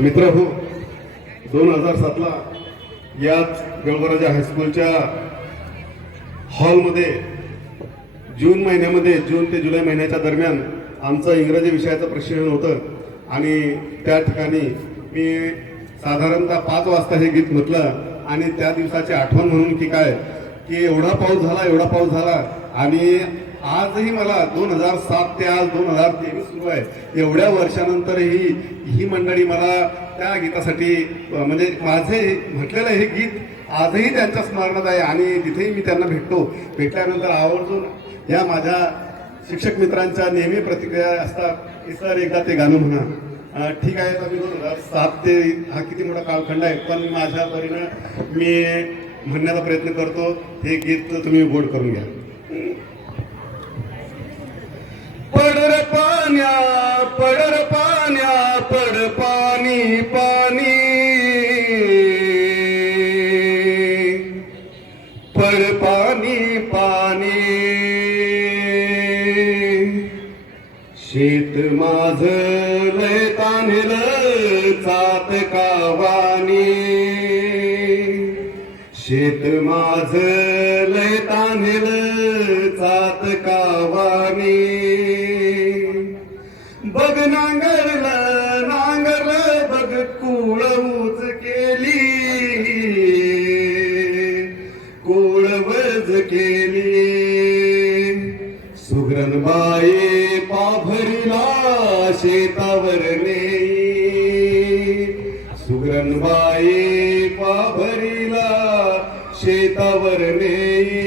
मित्र हो दोन हजार सातला याच गळवराजा हायस्कूलच्या हॉलमध्ये जून महिन्यामध्ये जून ते जुलै महिन्याच्या दरम्यान आमचं इंग्रजी विषयाचं प्रशिक्षण होतं. आणि त्या ठिकाणी मी साधारणतः पाच वाजता हे गीत म्हटलं आणि त्या दिवसाची आठवण म्हणून की काय की एवढा पाऊस झाला एवढा पाऊस झाला. आणि आजही मला दोन हजार सात ते आज दोन हजार तेवीस सुरू आहे. एवढ्या वर्षानंतरही ही मंडळी मला त्या गीतासाठी म्हणजे माझे म्हटलेलं हे गीत आजही त्यांच्या स्मरणात आहे आणि तिथेही मी त्यांना भेटतो. भेटल्यानंतर आवर्जून या माझ्या शिक्षक मित्रांच्या नेहमी प्रतिक्रिया असतात की सर एकदा ते गाणं म्हणा. ठीक आहे तर मी दोन हजार सात ते हा किती मोठा कालखंड आहे पण माझ्या परीनं मी म्हणण्याचा प्रयत्न करतो हे गीत तुम्ही गोड करून घ्या. पडर पाण्या पडर पाण्या पड पाणी पाणी. पड पाणी पाणी. शेत माझ लय तांदल चात कावानी शेत माझ लय तांदल चात कावानी. बघ नांगरल नांगरल बघ कुळऊच केली. कुळवज केली. सुगरण पाभरीला शेतावर नेई. सुगरण पाभरीला शेतावर नेई.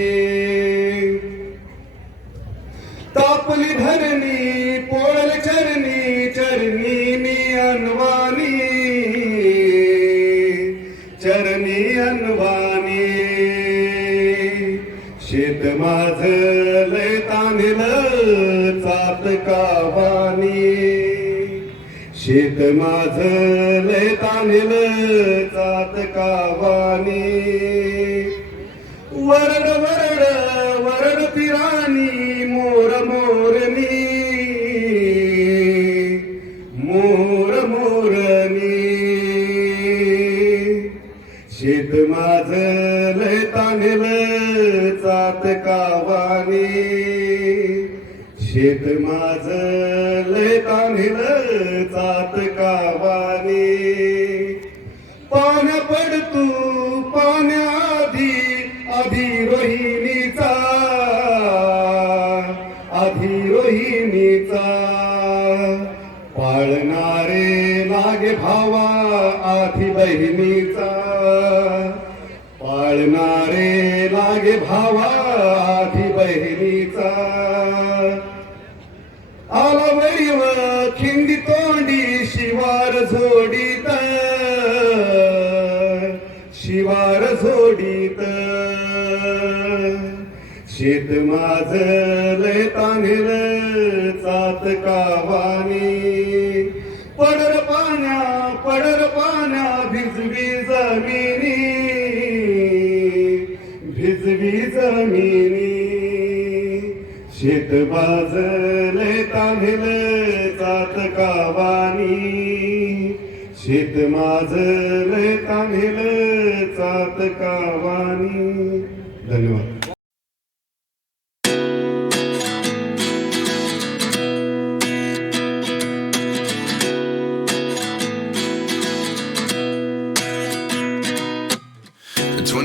तापली धरणी पोळल चरणी चरणी मी अनवानी चरणी अनवानी शेत माझ लय तांदिल चात कावानी शेत माझ लय तांदिल चात कावानी मोरनी मोर मोरनी. शेत माझ लय तांदल चात कावानी. शेत माझ लय तांदल चात कावानी. पाण्या पडतू रोहिणीचा पाळणारे लागे भावा आधी बहिणीचा. पाळणारे लागे भावा आधी बहिणीचा. आला वैव खिंडी तोंडी शिवार झोडीत शिवार झोडीत शेत माझ लय तांदळ चात कावानी. पडर पाण्या पडर पाण्या भिजवी जमिनी भिजवी जमिनी शेत बाजले तांदल चात कावानी. शेत माझले तांदल चात कावानी. धन्यवाद.